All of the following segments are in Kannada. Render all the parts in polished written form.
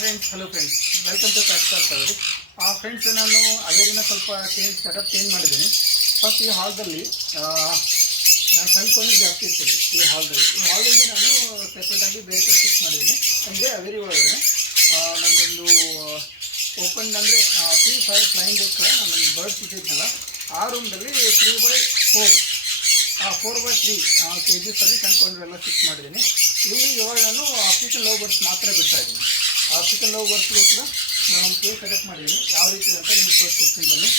Hello friends, welcome to culture. Friends, ನಾನು ಅದೇರಿನ ಸ್ವಲ್ಪ ಸೆಟಪ್ ಮಾಡಿದ್ದೀನಿ. ಫಸ್ಟ್ ಈ ಹಾಲ್ದಲ್ಲಿ ನಾನು ಕಂಡ್ಕೊಂಡು ಜಾಸ್ತಿ ಇರ್ತದೆ. ಈ ಹಾಲ್ದಲ್ಲಿ ನಾನು ಸೆಪ್ರೇಟಾಗಿ ಬೇರೆ ಕಡೆ ಫಿಕ್ಸ್ ಮಾಡಿದ್ದೀನಿ. ಅಂದರೆ ಅವೇರಿ ಒಳಗಡೆ ನಮ್ಮದೊಂದು ಓಪನ್ ಅಂದರೆ ಫ್ರೀ ಫೈರ್ ಫ್ಲೈಯಿಂಗೋಸ್ಕರ ನಾನು ಬರ್ಡ್ಸ್ ಇಟ್ಟಿದ್ನಲ್ಲ, ಆ ರೂಮ್ದಲ್ಲಿ 3x4 4x3 kgs ಕಂಡ್ಕೊಂಡ್ರೆಲ್ಲ ಫಿಕ್ಸ್ ಮಾಡಿದ್ದೀನಿ. ಇಲ್ಲಿ ಇವಾಗ ನಾನು ಆಫ್ರಿಕನ್ ಲವ್ ಬರ್ಡ್ಸ್ ಮಾತ್ರ ಬಿಡ್ತಾ ಇದ್ದೀನಿ. ಆಫ್ರಿಕನ್ ಲವ್ ಬರ್ಡ್ಸ್ಗೋಸ್ಕರ ನಾನು ಒಂದು ಕೇಜ್ ಸೆಟಪ್ ಮಾಡಿದ್ದೀನಿ. ಯಾವ ರೀತಿ ಅಂತ ನಿಮಗೆ ತೋರಿಸ್ಕೊಡ್ತೀನಿ ಬನ್ನಿ.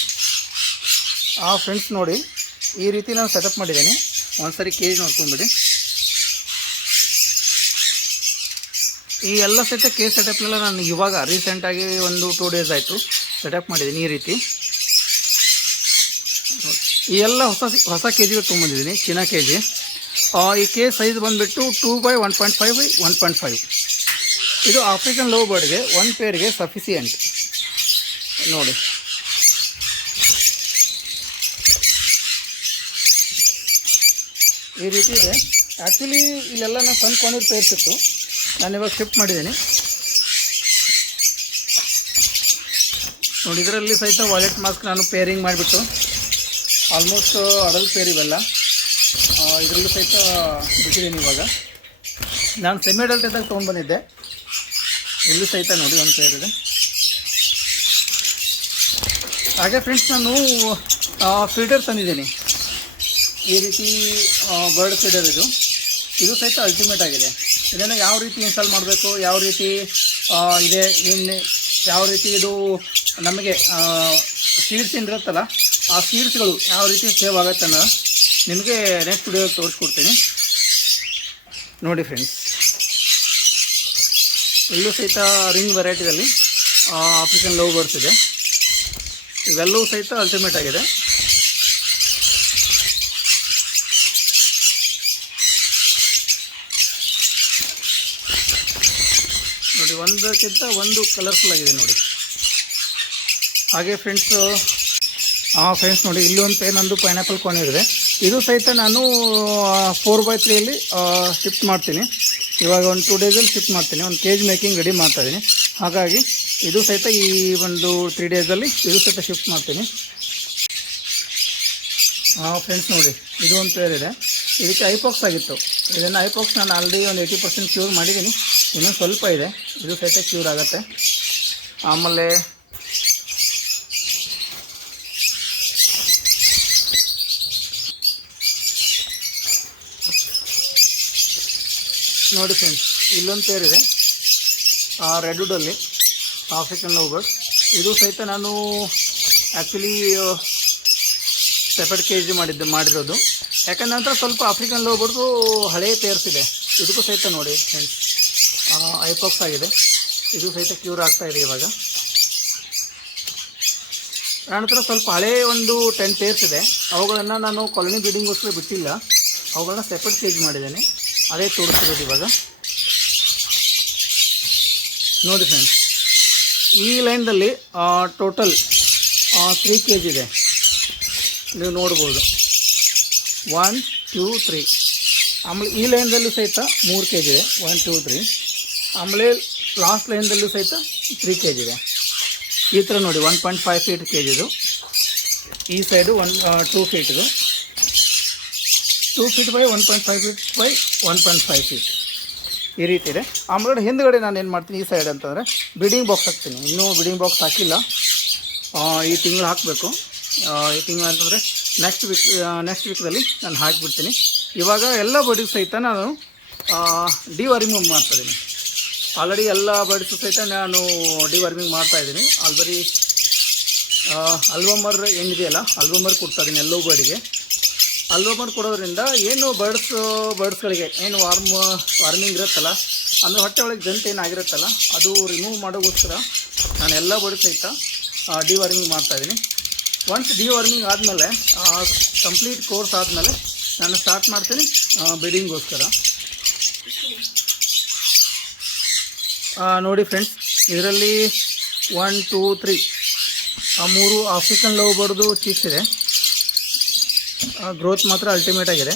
ಫ್ರೆಂಡ್ಸ್ ನೋಡಿ, ಈ ರೀತಿ ನಾನು ಸೆಟಪ್ ಮಾಡಿದ್ದೀನಿ. ಒಂದ್ಸರಿ ಕೇಜ್ ನೋಡ್ಕೊಂಡ್ಬಿಡಿ. ಈ ಎಲ್ಲ ಸಹಿತ ಕೇಜ್ ಸೆಟಪ್ನೆಲ್ಲ ನಾನು ಇವಾಗ ರೀಸೆಂಟಾಗಿ ಒಂದು 2 days ಆಯಿತು ಸೆಟಪ್ ಮಾಡಿದ್ದೀನಿ. ಈ ರೀತಿ ಈ ಎಲ್ಲ ಹೊಸ ಕೇಜಿಗೆ ತೊಗೊಂಬಂದಿದ್ದೀನಿ, ಚಿನ್ನ ಕೇಜಿ. ಈ ಕೇಜ್ ಸೈಜ್ ಬಂದುಬಿಟ್ಟು 2x1.5x1.5. ಇದು ಆಫ್ರಿಕನ್ ಲವ್ ಬರ್ಡ್ಗೆ 1 ಪೇರ್ಗೆ ಸಫಿಸಿಯೆಂಟ್. ನೋಡಿ, ಈ ರೀತಿ ಇದೆ. ಆ್ಯಕ್ಚುಲಿ ಇಲ್ಲೆಲ್ಲ ನಾನು ತಂದ್ಕೊಂಡಿದ್ದು ಪೇರ್ಸ್ ಇತ್ತು, ನಾನು ಇವಾಗ ಶಿಫ್ಟ್ ಮಾಡಿದ್ದೀನಿ. ನೋಡಿ, ಇದರಲ್ಲಿ ಸಹಿತ ವಾಲೆಟ್ ಮಾಸ್ಕ್ ನಾನು ಪೇರಿಂಗ್ ಮಾಡಿಬಿಟ್ಟು ಆಲ್ಮೋಸ್ಟ್ ಅಡಲ್ಟ್ ಪೇರ್ ಇವೆಲ್ಲ ಇದರಲ್ಲೂ ಸಹಿತ ಬಿಟ್ಟಿದ್ದೀನಿ. ಇವಾಗ ನಾನು ಸೆಮಿ ಅಡಲ್ಟ್ ಇದ್ದಾಗ ತೊಗೊಂಡ್ಬಂದಿದ್ದೆ. ಇಲ್ಲೂ ಸಹಿತ ನೋಡಿ ಒಂದು ಪೇರ್ ಇದೆ. ಹಾಗೆ ಫ್ರೆಂಡ್ಸ್, ನಾನು ಫೀಡರ್ ತಂದಿದ್ದೀನಿ. ಈ ರೀತಿ ಬರ್ಡ್ ಫೀಡರ್ ಇದು ಸಹಿತ ಅಲ್ಟಿಮೇಟ್ ಆಗಿದೆ. ಇದನ್ನು ಯಾವ ರೀತಿ ಇನ್ಸ್ಟಾಲ್ ಮಾಡಬೇಕು, ಯಾವ ರೀತಿ ಇದೆ, ಯಾವ ರೀತಿ ಇದು ನಮಗೆ ಸೀಡ್ಸ್ ಏನಿರುತ್ತಲ್ಲ, ಆ ಸೀಡ್ಸ್ಗಳು ಯಾವ ರೀತಿ ಸೇವ್ ಆಗುತ್ತೆ ಅನ್ನೋ ನಿಮಗೆ ನೆಕ್ಸ್ಟ್ ವಿಡಿಯೋದಲ್ಲಿ ತೋರಿಸ್ಕೊಡ್ತೀನಿ. ನೋಡಿ ಫ್ರೆಂಡ್ಸ್, ಇಲ್ಲೂ ಸಹಿತ ರಿಂಗ್ ವೆರೈಟಿದಲ್ಲಿ ಆಫ್ರಿಕನ್ ಲವ್ ಬರ್ಡ್ಸ್ ಇದೆ. ಇವೆಲ್ಲವೂ ಸಹಿತ ಅಲ್ಟಿಮೇಟ್ ಆಗಿದೆ. ನೋಡಿ, ಒಂದಕ್ಕಿಂತ ಒಂದು ಕಲರ್ಫುಲ್ ಆಗಿದೆ ನೋಡಿ. ಹಾಗೆ ಫ್ರೆಂಡ್ಸ್ ನೋಡಿ, ಇಲ್ಲೊಂದು ನಂದು ಪೈನಾಪಲ್ ಕಾರ್ನರ್ ಇದೆ. ಇದು ಸಹಿತ ನಾನು 4x3 ಶಿಫ್ಟ್ ಮಾಡ್ತೀನಿ. ಇವಾಗ ಒಂದು 2 days ಶಿಫ್ಟ್ ಮಾಡ್ತೀನಿ. ಒಂದು ಕೇಜ್ ಮೇಕಿಂಗ್ ರೆಡಿ ಮಾಡ್ತಾಯಿದ್ದೀನಿ. ಹಾಗಾಗಿ ಇದು ಸಹಿತ ಈ ಒಂದು 3 days ಇದು ಸಹಿತ ಶಿಫ್ಟ್ ಮಾಡ್ತೀನಿ. ಫ್ರೆಂಡ್ಸ್ ನೋಡಿ, ಇದು ಒಂದು ಪೇರ್ ಇದೆ. ಇದಕ್ಕೆ ಐಪಾಕ್ಸ್ ಆಗಿತ್ತು. ಇದನ್ನು ಐಪಾಕ್ಸ್ ನಾನು ಆಲ್ರೆಡಿ ಒಂದು 80% ಕ್ಯೂರ್ ಮಾಡಿದ್ದೀನಿ. ಇನ್ನೊಂದು ಸ್ವಲ್ಪ ಇದೆ, ಇದು ಸಹಿತ ಕ್ಯೂರ್ ಆಗುತ್ತೆ. ಆಮೇಲೆ ನೋಡಿ ಫ್ರೆಂಡ್ಸ್, ಇಲ್ಲೊಂದು ಪೇರ್ ಇದೆ ರೆಡ್ವುಡಲ್ಲಿ ಆಫ್ರಿಕನ್ ಲವ್ ಬರ್ಡ್. ಇದು ಸಹಿತ ನಾನು ಆ್ಯಕ್ಚುಲಿ ಸೆಪರೇಟ್ ಕೇಜ್ ಮಾಡಿರೋದು. ಯಾಕಂದ್ರೆ ನಂತರ ಸ್ವಲ್ಪ ಆಫ್ರಿಕನ್ ಲವ್ ಬರ್ಡ್ದು ಹಳೆಯ ಪೇರ್ಸ್ ಇದೆ. ಇದಕ್ಕೂ ಸಹಿತ ನೋಡಿ ಫ್ರೆಂಡ್ಸ್ ಐಪಾಕ್ಸ್ ಆಗಿದೆ. ಇದು ಸಹಿತ ಕ್ಯೂರ್ ಆಗ್ತಾಯಿದೆ ಇವಾಗ. ನಂತರ ಸ್ವಲ್ಪ ಹಳೆಯ ಒಂದು 10 ಪೇರ್ಸ್ ಇದೆ. ಅವುಗಳನ್ನು ನಾನು ಕಾಲೋನಿ ಬ್ರೀಡಿಂಗ್ಗೋಸ್ಕರ ಬಿಟ್ಟಿಲ್ಲ, ಅವುಗಳನ್ನ ಸೆಪರೇಟ್ ಕೇಜ್ ಮಾಡಿದ್ದೇನೆ. ಅದೇ ತೋರಿಸ್ತಿರೋದು ಇವಾಗ. ನೋಡಿ ಫ್ರೆಂಡ್ಸ್, ಈ ಲೈನ್ದಲ್ಲಿ ಟೋಟಲ್ 3 kg ಇದೆ. ನೀವು ನೋಡ್ಬೋದು 1 2 3. ಆಮೇಲೆ ಈ ಲೈನ್ದಲ್ಲೂ ಸಹಿತ 3 kg ಇದೆ, 1 2 3. ಆಮೇಲೆ ಲಾಸ್ಟ್ ಲೈನ್ದಲ್ಲೂ ಸಹಿತ 3 kg ಇದೆ. ಈ ಥರ ನೋಡಿ, 1.5 feet ಕೇಜಿದು. ಈ ಸೈಡು 2 feet ಇದು, 2 feet by 1.5 feet by 1.5 feet ಈ ರೀತಿ ಇದೆ. ಆಮೇಲೆ ಹಿಂದ್ಗಡೆ ನಾನು ಏನು ಮಾಡ್ತೀನಿ, ಈ ಸೈಡ್ ಅಂತಂದರೆ ಬ್ರೀಡಿಂಗ್ ಬಾಕ್ಸ್ ಹಾಕ್ತೀನಿ. ಇನ್ನೂ ಬ್ರೀಡಿಂಗ್ ಬಾಕ್ಸ್ ಹಾಕಿಲ್ಲ, ಈ ತಿಂಗಳು ಹಾಕಬೇಕು. ಈ ತಿಂಗಳು ಅಂತಂದರೆ ನೆಕ್ಸ್ಟ್ ವೀಕ್ದಲ್ಲಿ ನಾನು ಹಾಕಿಬಿಡ್ತೀನಿ. ಇವಾಗ ಎಲ್ಲ ಬರ್ಡ್ಸ್ ಸಹಿತ ನಾನು ಡಿವಾರ್ಮಿಂಗ್ ಮಾಡ್ತಾಯಿದ್ದೀನಿ. ಆಲ್ರೆಡಿ ಎಲ್ಲ ಬರ್ಡ್ಸು ಸಹಿತ ನಾನು ಡಿವಾರ್ಮಿಂಗ್ ಮಾಡ್ತಾಯಿದ್ದೀನಿ. ಆಲ್ರೆಡಿ ಅಲ್ಬಮರ್ ಏನಿದೆಯಲ್ಲ, ಅಲ್ಬಮರ್ ಕೊಡ್ತಾಯಿದ್ದೀನಿ ಎಲ್ಲೋ ಬರ್ಡಿಗೆ. ಅಲ್ಬಮರ್ ಕೊಡೋದ್ರಿಂದ ಏನು ಬರ್ಡ್ಸ್ಗಳಿಗೆ ಏನು ವಾರ್ಮಿಂಗ್ ಇರುತ್ತಲ್ಲ, ಅಂದರೆ ಹೊಟ್ಟೆ ಒಳಗೆ ಜಂತು ಏನಾಗಿರುತ್ತಲ್ಲ, ಅದು ರಿಮೂವ್ ಮಾಡೋಕ್ಕೋಸ್ಕರ ನಾನು ಎಲ್ಲ ಬರ್ಡ್ಸ್ ಸಹಿತ ಡಿವಾರ್ಮಿಂಗ್ ಮಾಡ್ತಾಯಿದ್ದೀನಿ. ಒನ್ಸ್ ಡಿವಾರ್ಮಿಂಗ್ ಆದಮೇಲೆ ಕಂಪ್ಲೀಟ್ ಕೋರ್ಸ್ ಆದಮೇಲೆ ನಾನು ಸ್ಟಾರ್ಟ್ ಮಾಡ್ತೀನಿ ಬ್ರೀಡಿಂಗ್ಗೋಸ್ಕರ. ನೋಡಿ ಫ್ರೆಂಡ್ಸ್, ಇದರಲ್ಲಿ 1 2 3 3 ಆಫ್ರಿಕನ್ ಲವ್ ಬರ್ಡ್ದು ಚಿಕ್ಸ್ ಇದೆ. ಗ್ರೋತ್ ಮಾತ್ರ ಅಲ್ಟಿಮೇಟ್ ಆಗಿದೆ.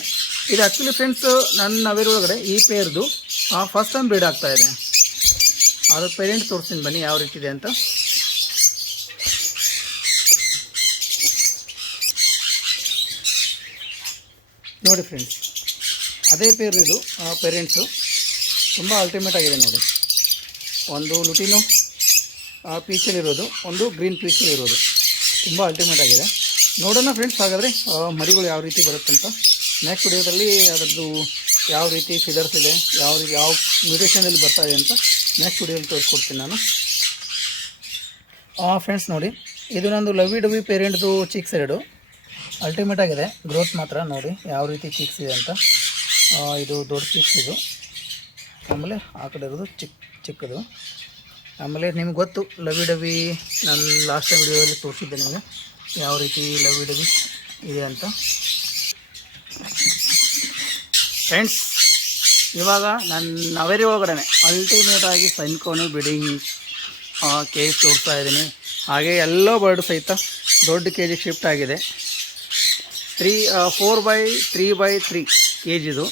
ಇದು ಆ್ಯಕ್ಚುಲಿ ಫ್ರೆಂಡ್ಸ್ ನನ್ನ ಅವೇರ್ ಒಳಗಡೆ ಈ ಪೇರ್ದು ಫಸ್ಟ್ ಟೈಮ್ ಬ್ರೀಡ್ ಆಗ್ತಾಯಿದೆ. ಅದ್ರ ಪೇರೆಂಟ್ ತೋರಿಸ್ತೀನಿ ಬನ್ನಿ ಯಾವ ರೀತಿ ಇದೆ ಅಂತ. ನೋಡಿ ಫ್ರೆಂಡ್ಸ್, ಅದೇ ಪೇರ್ ಇದು ಪೇರೆಂಟ್ಸು. ತುಂಬ ಅಲ್ಟಿಮೇಟ್ ಆಗಿದೆ ನೋಡಿ. ಒಂದು ಲುಟಿನೋ ಪೀಚಲ್ಲಿರೋದು, ಒಂದು ಗ್ರೀನ್ ಪೀಚಲ್ಲಿರೋದು. ತುಂಬ ಅಲ್ಟಿಮೇಟ್ ಆಗಿದೆ. ನೋಡೋಣ ಫ್ರೆಂಡ್ಸ್, ಹಾಗಾದರೆ ಮರಿಗಳು ಯಾವ ರೀತಿ ಬರುತ್ತಂತ. ನೆಕ್ಸ್ಟ್ ವಿಡಿಯೋದಲ್ಲಿ ಅದರದ್ದು ಯಾವ ರೀತಿ ಫಿದರ್ಸ್ ಇದೆ, ಯಾವ ಮ್ಯೂಟೇಷನಲ್ಲಿ ಬರ್ತಾ ಇದೆ ಅಂತ ನೆಕ್ಸ್ಟ್ ವಿಡಿಯೋದಲ್ಲಿ ತೋರಿಸ್ಕೊಡ್ತೀನಿ ನಾನು. ಫ್ರೆಂಡ್ಸ್ ನೋಡಿ, ಇದು ನಂದು ಲವಿ ಡವಿ ಪೇರೆಂಟ್ದು ಚಿಕ್ಸ್ ಎರಡು. ಅಲ್ಟಿಮೇಟ್ ಆಗಿದೆ ಗ್ರೋತ್ ಮಾತ್ರ. ನೋಡಿ ಯಾವ ರೀತಿ ಚಿಕ್ಸ್ ಇದೆ ಅಂತ. ಇದು ದೊಡ್ಡ ಚಿಕ್ಸ್ ಇದು, ಆಮೇಲೆ ಆ ಕಡೆ ಇರೋದು ಚಿಕ್ಕದು. ಆಮೇಲೆ ನಿಮ್ಗೆ ಗೊತ್ತು ಲವಿ ಡವಿ, ನಾನು ಲಾಸ್ಟ್ ಟೈಮ್ ವಿಡಿಯೋದಲ್ಲಿ ತೋರಿಸಿದ್ದೆ ನಿಮಗೆ ಯಾವ ರೀತಿ ಲವಿ ಡವಿ ಇದೆ ಅಂತ. ಫ್ರೆಂಡ್ಸ್, ಇವಾಗ ನನ್ನ ಅವೇರಿ ಒಳಗಡೆ ಅಲ್ಟಿಮೇಟಾಗಿ ಸೈನ್ಕೋನು ಬಿಡಿಂಗ್ ಕೇಜ್ ತೋರಿಸ್ತಾ ಇದ್ದೀನಿ. ಹಾಗೆ ಎಲ್ಲ ಬರ್ಡ್ ಸಹಿತ ದೊಡ್ಡ ಕೇಜಿಗೆ ಶಿಫ್ಟ್ ಆಗಿದೆ. 4x3x3 ಕೇಜಿದು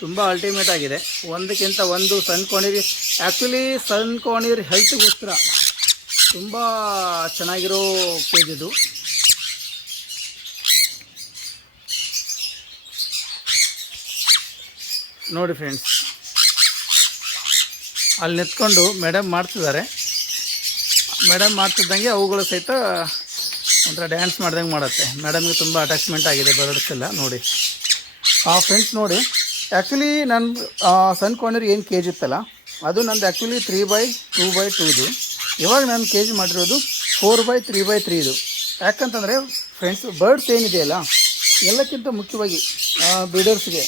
ತುಂಬ ಅಲ್ಟಿಮೇಟ್ ಆಗಿದೆ. ಒಂದಕ್ಕಿಂತ ಒಂದು ಸನ್ ಕೋಣೀರ್. ಆ್ಯಕ್ಚುಲಿ ಸನ್ ಕೋಣೀರ್ ಹೆಲ್ತ್ಗೋಸ್ಕರ ತುಂಬ ಚೆನ್ನಾಗಿರೋ ಕೇಜಿದು. ನೋಡಿ ಫ್ರೆಂಡ್ಸ್, ಅಲ್ಲಿ ನಿಂತ್ಕೊಂಡು ಮೇಡಮ್ ಮಾಡ್ತಿದ್ದಾರೆ. ಮೇಡಮ್ ಮಾಡ್ತಿದ್ದಂಗೆ ಅವುಗಳು ಸಹಿತ ಒಂಥರ ಡ್ಯಾನ್ಸ್ ಮಾಡ್ದಂಗೆ ಮಾಡುತ್ತೆ. ಮೇಡಮ್ಗೆ ತುಂಬ ಅಟ್ಯಾಚ್ಮೆಂಟ್ ಆಗಿದೆ ಬರ್ಡ್ಸ್ ಎಲ್ಲ ನೋಡಿ. ಫ್ರೆಂಡ್ಸ್ ನೋಡಿ, ಆ್ಯಕ್ಚುಲಿ ನನ್ನ ಸನ್ ಕೋಣೀರ್ ಏನು ಕೇಜ್ ಇತ್ತಲ್ಲ, ಅದು ನಂದು ಆ್ಯಕ್ಚುಲಿ 3x2x2 ಇವಾಗ ನಾನು ಕೇಜ್ ಮಾಡಿರೋದು 4x3x3 ಇದು. ಯಾಕಂತಂದರೆ ಫ್ರೆಂಡ್ಸ್, ಬರ್ಡ್ಸ್ ಏನಿದೆಯಲ್ಲ, ಎಲ್ಲಕ್ಕಿಂತ ಮುಖ್ಯವಾಗಿ ಬ್ರೀಡರ್ಸ್ಗೆ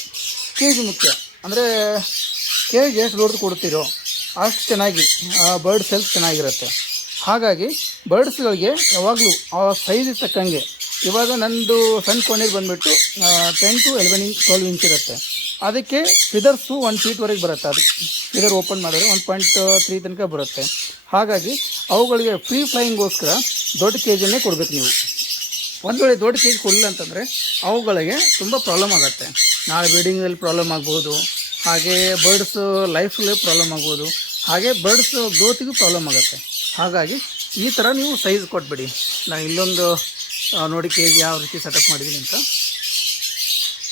ಕೇಜ್ ಮುಖ್ಯ. ಅಂದರೆ ಕೇಜ್ ಎಷ್ಟು ದೊಡ್ಡದು ಕೊಡ್ತೀರೋ ಅಷ್ಟು ಚೆನ್ನಾಗಿ ಬರ್ಡ್ಸ್ ಹೆಲ್ತ್ ಚೆನ್ನಾಗಿರುತ್ತೆ. ಹಾಗಾಗಿ ಬರ್ಡ್ಸ್ಗಳಿಗೆ ಯಾವಾಗಲೂ ಆ ಸೈಜ್ ತಕ್ಕಂಗೆ, ಇವಾಗ ನಂದು ಸಣ್ಣ ಕೋಣೀರ್ ಬಂದುಬಿಟ್ಟು 10 to 12 ಇಂಚ್ ಇರುತ್ತೆ. ಅದಕ್ಕೆ ಫಿದರ್ಸು 1 ಫೀಟ್ವರೆಗೆ ಬರುತ್ತೆ. ಅದು ಫಿದರ್ ಓಪನ್ ಮಾಡಿದ್ರೆ 1.3 ತನಕ ಬರುತ್ತೆ. ಹಾಗಾಗಿ ಅವುಗಳಿಗೆ ಫ್ರೀ ಫ್ಲೈಯಿಂಗೋಸ್ಕರ ದೊಡ್ಡ ಕೇಜನ್ನೇ ಕೊಡಬೇಕು ನೀವು. ಒಂದು ವೇಳೆ ದೊಡ್ಡ ಕೇಜ್ ಕೊಡಲಿಲ್ಲ ಅಂತಂದರೆ ಅವುಗಳಿಗೆ ತುಂಬ ಪ್ರಾಬ್ಲಮ್ ಆಗುತ್ತೆ. ನಾಳೆ ಬ್ರೀಡಿಂಗಲ್ಲಿ ಪ್ರಾಬ್ಲಮ್ ಆಗ್ಬೋದು, ಹಾಗೆ ಬರ್ಡ್ಸ್ ಲೈಫಲ್ಲಿ ಪ್ರಾಬ್ಲಮ್ ಆಗ್ಬೋದು, ಹಾಗೆ ಬರ್ಡ್ಸ್ ಗ್ರೋತಿಗೂ ಪ್ರಾಬ್ಲಮ್ ಆಗುತ್ತೆ. ಹಾಗಾಗಿ ಈ ಥರ ನೀವು ಸೈಜ್ ಕೊಟ್ಬಿಡಿ. ನಾನು ಇಲ್ಲೊಂದು ನೋಡಿ ಕೇಜ್ ಯಾವ ರೀತಿ ಸೆಟಪ್ ಮಾಡಿದ್ದೀನಿ ಅಂತ.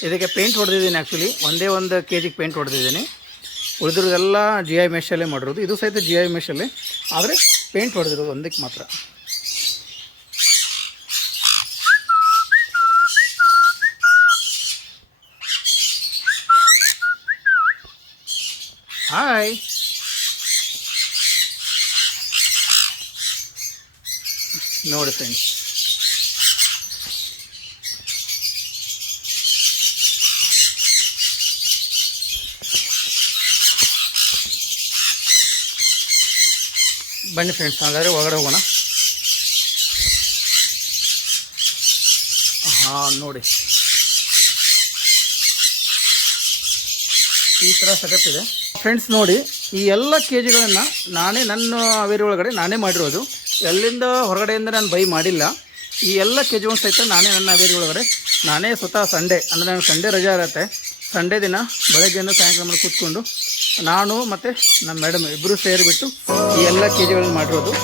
ಇದಕ್ಕೆ ಪೇಂಟ್ ಹೊಡೆದಿದ್ದೀನಿ. ಆ್ಯಕ್ಚುಲಿ ಒಂದೇ ಒಂದು ಕೇಜಿಗೆ ಪೇಂಟ್ ಹೊಡೆದಿದ್ದೀನಿ. ಉಳಿದಿರೋದೆಲ್ಲ GI ಮೆಷಲ್ಲೇ ಮಾಡಿರೋದು. ಇದು ಸಹಿತ GI ಮೆಷಲ್ಲೇ, ಆದರೆ ಪೇಂಟ್ ಹೊಡೆದಿರೋದು ಒಂದಕ್ಕೆ ಮಾತ್ರ. ಹಾಯ್, ನೋಡಿ ಫ್ರೆಂಡ್ಸ್, ಬನ್ನಿ ಫ್ರೆಂಡ್ಸ್, ಹಾಗಾದರೆ ಒಳಗಡೆ ಹೋಗೋಣ. ನೋಡಿ ಈ ಥರ ಸೆಟಪ್ ಇದೆ ಫ್ರೆಂಡ್ಸ್. ನೋಡಿ, ಈ ಎಲ್ಲ ಕೇಜಿಗಳನ್ನು ನಾನೇ ನನ್ನ ಅವೇರಿ ಒಳಗಡೆ ನಾನೇ ಮಾಡಿರೋದು. ಎಲ್ಲಿಂದ ಹೊರಗಡೆಯಿಂದ ನಾನು ಬೈ ಮಾಡಿಲ್ಲ. ಈ ಎಲ್ಲ ಕೇಜಿಗಳನ್ನು ಸಹಿತ ನಾನೇ ನನ್ನ ಅವೇರಿ ಒಳಗಡೆ ನಾನೇ ಸ್ವತಃ ಸಂಡೇ, ಅಂದರೆ ನನಗೆ ಸಂಡೇ ರಜಾ ಇರುತ್ತೆ. ಸಂಡೇ ದಿನ ಬೆಳಗ್ಗೆಯಿಂದ ಸಾಯಂಕಾಲ ಮೇಲೆ ಕೂತ್ಕೊಂಡು ನಾನು ಮತ್ತು ನಮ್ಮ ಮೇಡಮ್ ಇಬ್ಬರು ಸೇರಿಬಿಟ್ಟು ಈ ಎಲ್ಲ ಕೇಜಿಗಳನ್ನು ಮಾಡಿರೋದು.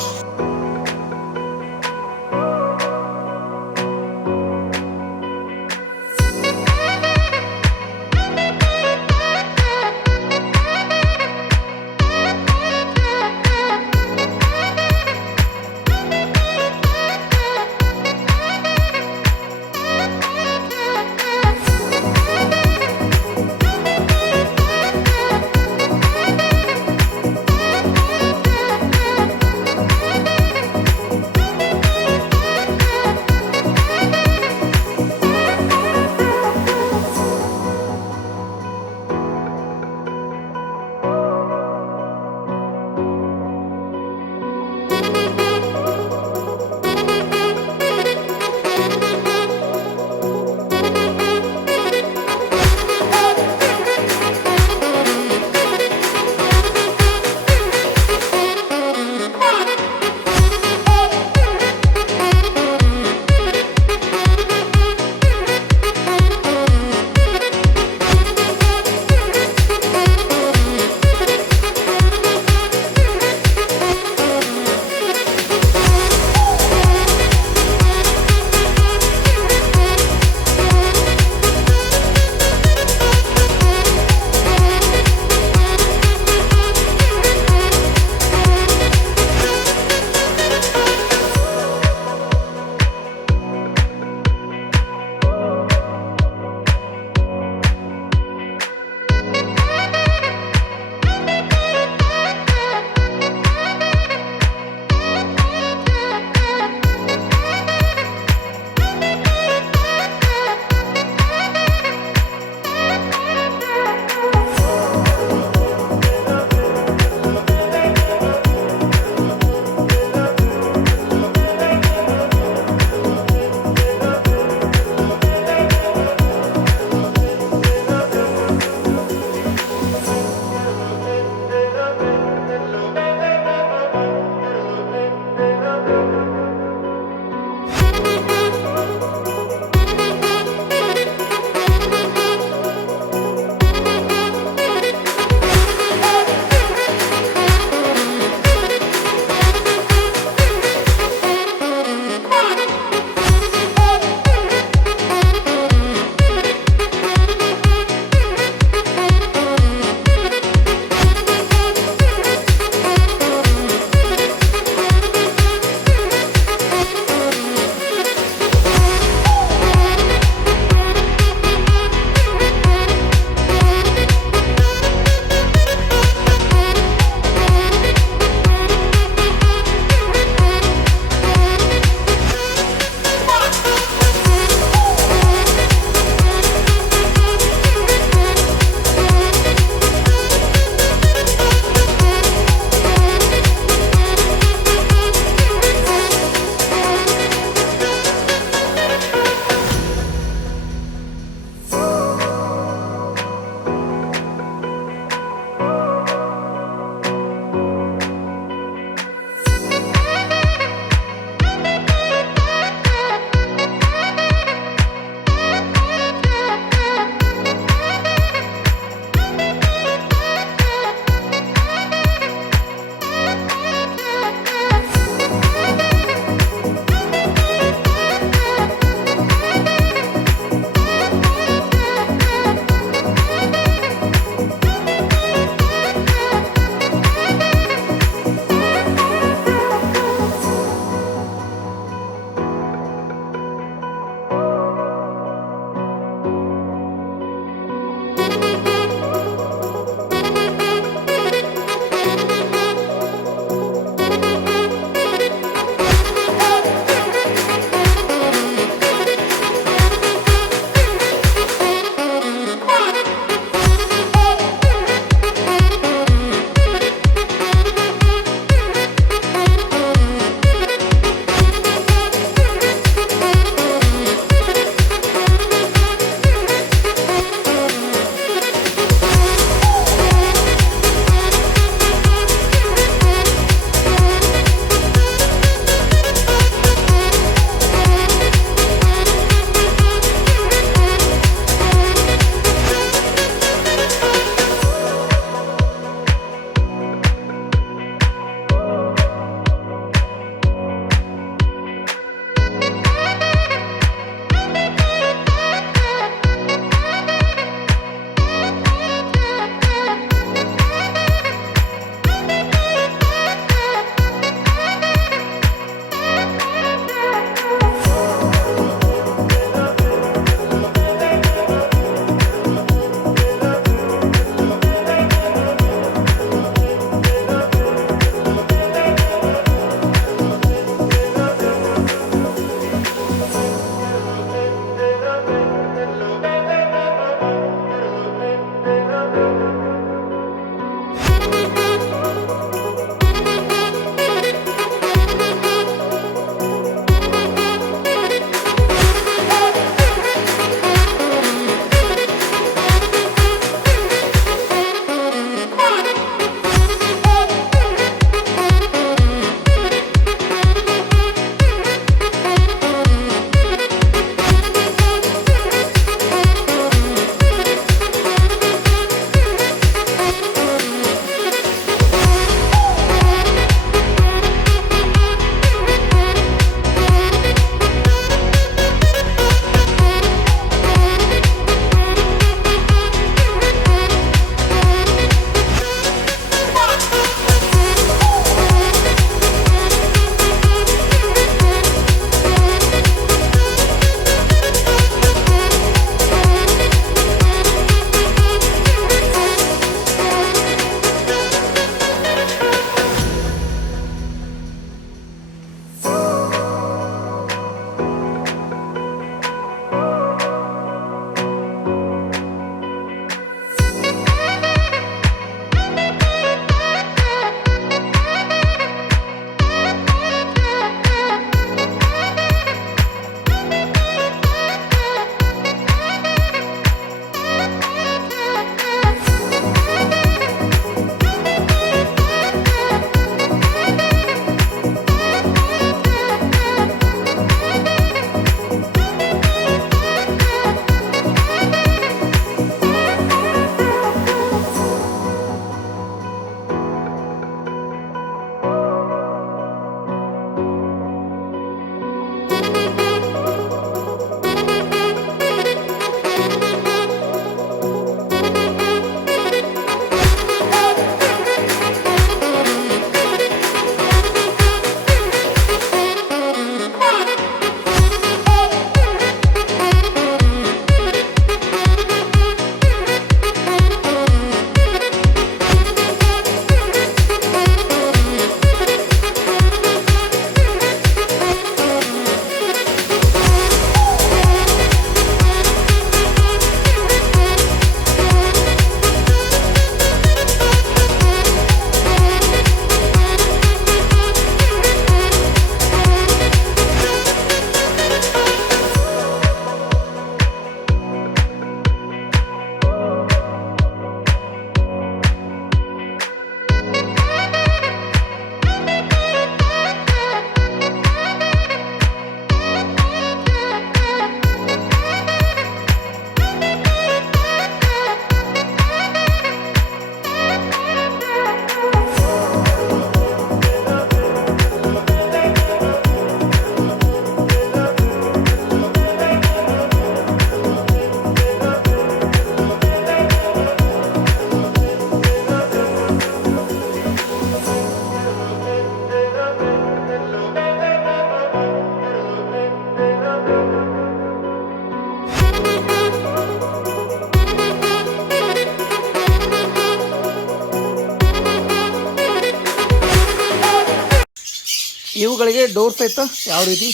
ಇವುಗಳಿಗೆ ಡೋರ್ ಸಹಿತ ಯಾವ ರೀತಿ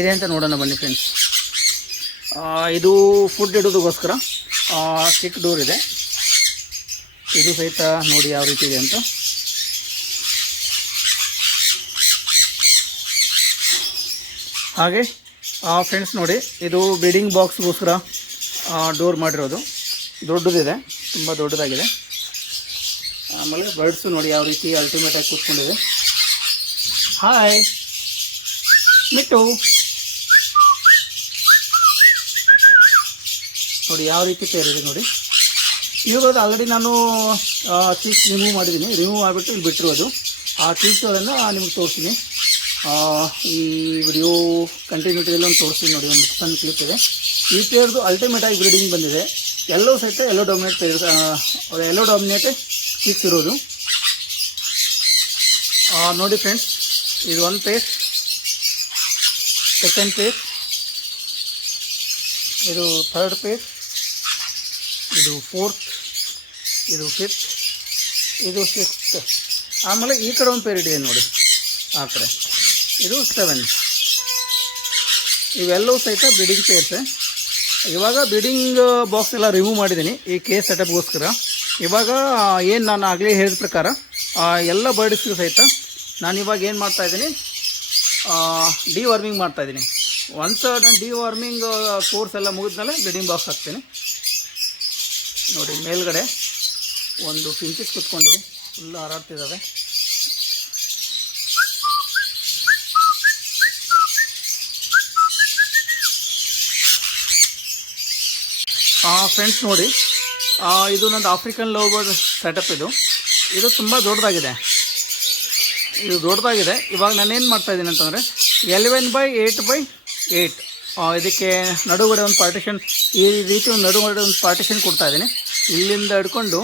ಇದೆ ಅಂತ ನೋಡೋಣ ಬನ್ನಿ ಫ್ರೆಂಡ್ಸ್. ಇದು ಫುಡ್ ಇಡೋದಕ್ಕೋಸ್ಕರ ಚಿಕ್ಕ ಡೋರ್ ಇದೆ. ಇದು ಸಹಿತ ನೋಡಿ ಯಾವ ರೀತಿ ಇದೆ ಅಂತ. ಹಾಗೆ ಫ್ರೆಂಡ್ಸ್ ನೋಡಿ, ಇದು ಬ್ರೀಡಿಂಗ್ ಬಾಕ್ಸ್ಗೋಸ್ಕರ ಡೋರ್ ಮಾಡಿರೋದು. ದೊಡ್ಡದಿದೆ, ತುಂಬ ದೊಡ್ಡದಾಗಿದೆ. ಆಮೇಲೆ ಬರ್ಡ್ಸು ನೋಡಿ ಯಾವ ರೀತಿ ಅಲ್ಟಿಮೇಟಾಗಿ ಕೂತ್ಕೊಂಡಿದೆ. ಹಾಯ್ ಮಿಟ್ಟು, ನೋಡಿ ಯಾವ ರೀತಿ ಸೇರಿದೆ ನೋಡಿ. ಇವುಗಳು ಆಲ್ರೆಡಿ ನಾನು ಚೀಸ್ ರಿಮೂವ್ ಮಾಡಿದ್ದೀನಿ. ರಿಮೂವ್ ಮಾಡಿಬಿಟ್ಟು ಇಲ್ಲಿ ಬಿಟ್ಟಿರೋದು. ಆ ಚೀಸ್ಗಳನ್ನು ನಿಮಗೆ ತೋರಿಸ್ತೀನಿ. ಈ ವಿಡಿಯೋ ಕಂಟಿನ್ಯೂಟಿಯಲ್ಲಿ ಒಂದು ತೋರಿಸ್ತೀನಿ ನೋಡಿ. ಒಂದು ಸಣ್ಣ ಕ್ಲಿಪ್ ಇದೆ. ಈ ಪೇರ್ದು ಅಲ್ಟಿಮೇಟಾಗಿ ಬ್ರೀಡಿಂಗ್ ಬಂದಿದೆ. ಎಲ್ಲೋ ಸಹಿತ ಎಲ್ಲೋ ಡಾಮಿನೇಟ್ ಚೀಸ್ ಇರೋದು ನೋಡಿ ಫ್ರೆಂಡ್ಸ್. ಇದು ಒಂದು ಪೇರ್, ಸೆಕೆಂಡ್ ಪೇರ್, ಇದು ಥರ್ಡ್ ಪೇರ್, ಇದು ಫೋರ್ತ್, ಇದು ಫಿಫ್ತ್, ಇದು ಸಿಕ್ಸ್ತ್. ಆಮೇಲೆ ಈ ಕಡೆ ಒಂದು ಪೇರ್ ಇದೆ ನೋಡಿ, ಆ ಕಡೆ ಇದು 7. ಇವೆಲ್ಲವೂ ಸಹಿತ ಬ್ರೀಡಿಂಗ್ ಪೇರ್ಸೆ. ಇವಾಗ ಬ್ರೀಡಿಂಗ್ ಬಾಕ್ಸ್ ಎಲ್ಲ ರಿಮೂವ್ ಮಾಡಿದ್ದೀನಿ ಈ ಕೇಸ್ ಸೆಟಪ್ಗೋಸ್ಕರ. ಇವಾಗ ಏನು ನಾನು ಆಗಲೇ ಹೇಳಿದ ಪ್ರಕಾರ ಎಲ್ಲ ಬರ್ಡ್ಸ್ಗೂ ಸಹಿತ ನಾನು ಇವಾಗ ಏನು ಮಾಡ್ತಾಯಿದ್ದೀನಿ, ಡಿವಾರ್ಮಿಂಗ್ ಮಾಡ್ತಾಯಿದ್ದೀನಿ. ಒನ್ಸ್ ನಾನು ಡಿವಾರ್ಮಿಂಗ್ ಕೋರ್ಸ್ ಎಲ್ಲ ಮುಗಿದ್ಮೇಲೆ ಬ್ರೀಡಿಂಗ್ ಬಾಕ್ಸ್ ಹಾಕ್ತೀನಿ ನೋಡಿ. ಮೇಲ್ಗಡೆ ಒಂದು ಫಿಂಚಸ್ ಕುತ್ಕೊಂಡಿದೆ, ಫುಲ್ ಹಾರಾಡ್ತಿದ್ದಾವೆ. ಫ್ರೆಂಡ್ಸ್ ನೋಡಿ, ಇದು ನಂದು ಆಫ್ರಿಕನ್ ಲವ್ ಬರ್ಡ್ ಸೆಟಪ್. ಇದು ತುಂಬ ದೊಡ್ಡದಾಗಿದೆ. ಇವಾಗ ನಾನೇನು ಮಾಡ್ತಾಯಿದ್ದೀನಿ ಅಂತಂದರೆ 11x8x8 ಇದಕ್ಕೆ ನಡುಗಡೆ ಒಂದು ಪಾರ್ಟಿಷನ್, ಈ ರೀತಿ ಒಂದು ನಡುಗಡೆ ಒಂದು ಪಾರ್ಟಿಷನ್ ಕೊಡ್ತಾಯಿದ್ದೀನಿ. ಇಲ್ಲಿಂದ ಹಿಡ್ಕೊಂಡು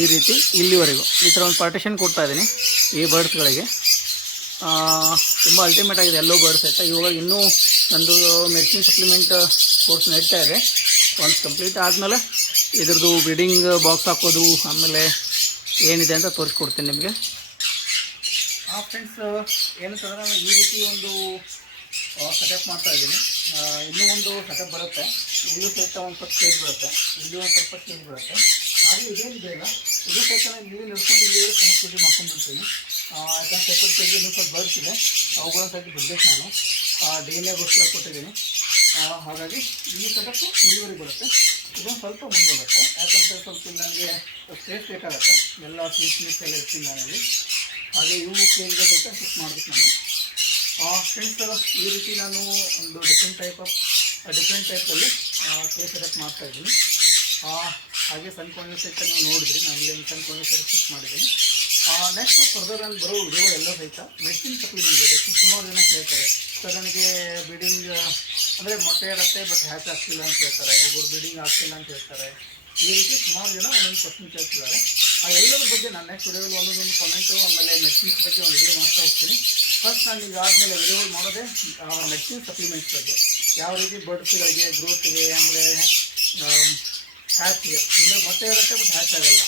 ಈ ರೀತಿ ಇಲ್ಲಿವರೆಗೂ ಈ ಥರ ಒಂದು ಪಾರ್ಟಿಷನ್ ಕೊಡ್ತಾಯಿದ್ದೀನಿ ಈ ಬರ್ಡ್ಸ್ಗಳಿಗೆ. ತುಂಬ ಅಲ್ಟಿಮೇಟ್ ಆಗಿದೆ ಎಲ್ಲೋ ಬರ್ಡ್ಸ್ ಆಯಿತಾ. ಇವಾಗ ಇನ್ನೂ ನಂದು ಮೆಡಿಸಿನ್ ಸಪ್ಲಿಮೆಂಟ್ ಕೋರ್ಸ್ ನಡೀತಾ ಇದೆ. ಒಂದು ಕಂಪ್ಲೀಟ್ ಆದಮೇಲೆ ಇದ್ರದ್ದು ಬ್ರೀಡಿಂಗ್ ಬಾಕ್ಸ್ ಹಾಕೋದು ಆಮೇಲೆ ಏನಿದೆ ಅಂತ ತೋರಿಸ್ಕೊಡ್ತೀನಿ ನಿಮಗೆ. ಫ್ರೆಂಡ್ಸ್ ಏನಂತಂದರೆ ನಾನು ಈ ರೀತಿ ಒಂದು ಸೆಟಪ್ ಮಾಡ್ತಾಯಿದ್ದೀನಿ. ಇನ್ನೂ ಒಂದು ಸೆಟಪ್ ಬರುತ್ತೆ. ಇಲ್ಲೂ ಸಹಿತ ಒಂದು ಸ್ವಲ್ಪ ಸ್ಟೇಜ್ ಬರುತ್ತೆ, ಇಲ್ಲೂ ಒಂದು ಸ್ವಲ್ಪ ಸ್ಟೇಜ್ ಬರುತ್ತೆ. ಹಾಗೆ ಇದೇನಿದೆ ಅಲ್ಲ, ಇದು ಸಹಿತ ನಾನು ಇಲ್ಲಿ ನಡ್ಕೊಂಡು ಇಲ್ಲಿ ಕನೆಕ್ಟಿವಿಟಿ ಮಾಡ್ಕೊಂಡ್ಬಿಡ್ತೀನಿ. ಯಾಕಂದ್ರೆ ಸೆಪರೇಟ್ ಸ್ಟೇಜ್ ಇನ್ನೂ ಸ್ವಲ್ಪ ಬರ್ಡ್ಸ್ ಇದೆ, ಅವುಗಳನ್ನು ಸಹಿತ ಬಿಡ್ಬೇಕು. ನಾನು DNA ಕೊಟ್ಟಿದ್ದೀನಿ. ಹಾಗಾಗಿ ಈ ಸೆಟಪ್ಪು ಇಲ್ಲಿವರೆಗೆ ಬರುತ್ತೆ. ಇದೊಂದು ಸ್ವಲ್ಪ ಮುಂದೆ ಬರುತ್ತೆ, ಯಾಕಂದರೆ ಸ್ವಲ್ಪ ನನಗೆ ಸ್ಪೇಸ್ ಬೇಕಾಗುತ್ತೆ. ಎಲ್ಲ ಸ್ವೀಟ್ನೆಸ್ ಎಲ್ಲ ಇರ್ತೀನಿ ನಾನಲ್ಲಿ. ಹಾಗೆ ಇವು ಕೇಜ್ಗೆ ಸಹಿತ ಫಿಕ್ಸ್ ಮಾಡಬೇಕು ನಾನು. ಫ್ರೆಂಡ್ಸ್ ಈ ರೀತಿ ನಾನು ಒಂದು ಡಿಫ್ರೆಂಟ್ ಟೈಪಲ್ಲಿ ಕೇಸ್ ಸೆಟಪ್ ಮಾಡ್ತಾಯಿದ್ದೀನಿ. ಹಾಗೆ ಸಣ್ಣ ಕೋಣೆ ಸಹಿತ ನೀವು ನೋಡಿದ್ರಿ, ನಾನು ಇಲ್ಲಿ ಸಣ್ಣ ಕೋಣೆ ಸಹಿತ ಫಿಕ್ಸ್ ಮಾಡಿದ್ದೀನಿ. ನೆಕ್ಸ್ಟ್ ಫರ್ದರ್ ನಾನು ಬರೋ ವಿಡಿಯೋ ಎಲ್ಲ ಸಹಿತ ಮೆಡಿಸಿನ್ ಸಪ್ಲಿಮೆಂಟ್ ಇದೆ. ಸುಮಾರು ಜನ ಕೇಳ್ತಾರೆ, ಸರ್ ನನಗೆ ಬ್ರೀಡಿಂಗ್ ಅಂದರೆ ಮೊಟ್ಟೆ ಇರುತ್ತೆ ಬಟ್ ಹ್ಯಾಚ್ ಆಗ್ತಿಲ್ಲ ಅಂತ ಹೇಳ್ತಾರೆ, ಒಬ್ಬರು ಬ್ರೀಡಿಂಗ್ ಆಗ್ತಿಲ್ಲ ಅಂತ ಹೇಳ್ತಾರೆ. ಈ ರೀತಿ ಸುಮಾರು ಜನ ಒಂದೊಂದು ಕ್ವಶನ್ ಕೇಳ್ತಿದ್ದಾರೆ. ಎಲ್ಲರ ಬಗ್ಗೆ ನಾನು ನೆಕ್ಸ್ಟ್ ವಿಡಿಯೋದಲ್ಲಿ ಒಂದೊಂದು ಕಮೆಂಟು ಆಮೇಲೆ ಮೆಡಿಸಿನ್ಸ್ ಬಗ್ಗೆ ಒಂದು ವಿಡಿಯೋ ಮಾಡ್ತಾ ಹೋಗ್ತೀನಿ. ಫಸ್ಟ್ ನಾನು ಈಗ ಆದಮೇಲೆ ವಿಡಿಯೋಗಳು ಮಾಡೋದೇ ಮೆಡಿಸಿನ್ ಸಪ್ಲಿಮೆಂಟ್ಸ್ ಬಗ್ಗೆ, ಯಾವ ರೀತಿ ಬರ್ಡ್ಸ್ಗಳಿಗೆ ಗ್ರೋತ್ಗೆ ಆಮೇಲೆ ಹ್ಯಾಚ್ಗೆ, ಅಂದರೆ ಮೊಟ್ಟೆ ಇರುತ್ತೆ ಬಟ್ ಹ್ಯಾಚ್ ಆಗೋಲ್ಲ,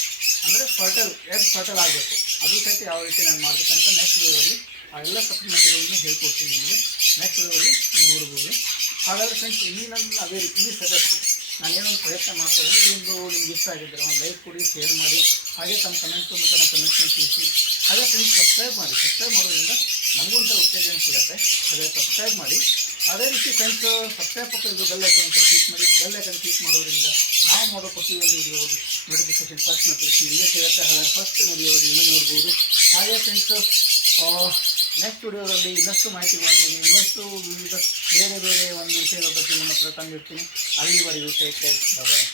ಅಂದರೆ ಫರ್ಟಲ್ ಆಗಬೇಕು, ಅದು ಸಹಿತ ಯಾವ ರೀತಿ ನಾನು ಮಾಡಬೇಕಂತ ನೆಕ್ಸ್ಟ್ ವಿಡಿಯೋದಲ್ಲಿ ಆ ಎಲ್ಲ ಸಪ್ಲಿಮೆಂಟ್ಗಳನ್ನು ಹೇಳ್ಕೊಡ್ತೀನಿ ನಿಮಗೆ. ನೆಕ್ಸ್ಟ್ ವಿಡಿಯೋದಲ್ಲಿ ನೀವು ನೋಡ್ಬೋದು. ಹಾಗಾದರೆ ಫ್ರೆಂಡ್ಸ್ ಅದೇ ರೀತಿ ಈ ಸೆಟಪ್ ನಾನೇನೊಂದು ಪ್ರಯತ್ನ ಮಾಡ್ತಾಯಿದ್ದೀನಿ. ಇದೊಂದು ನಿಮ್ಗೆ ಇಷ್ಟ ಆಗಿದ್ದರೆ ಒಂದು ಲೈಕ್ ಕೊಡಿ, ಶೇರ್ ಮಾಡಿ, ಹಾಗೆ ತಮ್ಮ ಕಮೆಂಟ್ಸು ಮತ್ತು ನಮ್ಮ ಕಮೆಂಟ್ಸ್ನ ತಿಳಿಸಿ. ಹಾಗೆ ಫ್ರೆಂಡ್ಸ್ ಸಬ್ಸ್ಕ್ರೈಬ್ ಮಾಡೋದ್ರಿಂದ ನಮಗೊಂಥ ಉತ್ತೇಜನ ಸಿಗುತ್ತೆ. ಅದೇ ಸಬ್ಸ್ಕ್ರೈಬ್ ಮಾಡಿ. ಅದೇ ರೀತಿ ಫ್ರೆಂಡ್ಸ್ ಸಬ್ಸ್ಕ್ರೈಬ್ ಪಕ್ಕದ್ದು ಬೆಲ್ ಐಕನ್ ಕ್ಲಿಕ್ ಮಾಡಿ. ಬೆಲ್ ಐಕನ್ ಕ್ಲಿಕ್ ಮಾಡೋದ್ರಿಂದ ನಾವು ಮಾಡೋ ಪ್ರತಿಯೊಂದು ವಿಡಿಯೋ ನೋಟಿಫಿಕೇಶನ್ ಫಸ್ಟ್ ನೋಟಿಫಿಕೇಶನ್ ನಿಮಗೆ ಸಿಗುತ್ತೆ. ಹಾಗೆ ಫಸ್ಟ್ ವಿಡಿಯೋ ನೀವು ನೋಡ್ಬೋದು. ಹಾಗೆ ಫ್ರೆಂಡ್ಸ್ ನೆಕ್ಸ್ಟ್ ವಿಡಿಯೋದಲ್ಲಿ ಇನ್ನಷ್ಟು ಮಾಹಿತಿಗಳೊಂದಿಗೆ ಇನ್ನಷ್ಟು ವಿವಿಧ ಬೇರೆ ಒಂದು ವಿಷಯಗಳ ಬಗ್ಗೆ ನಿಮ್ಮ ಹತ್ರ ತಂದಿರ್ತೀನಿ. ಅಲ್ಲಿವರೆಗೂ ಟೇಕ್ ಕೇರ್, ಬಾಯ್.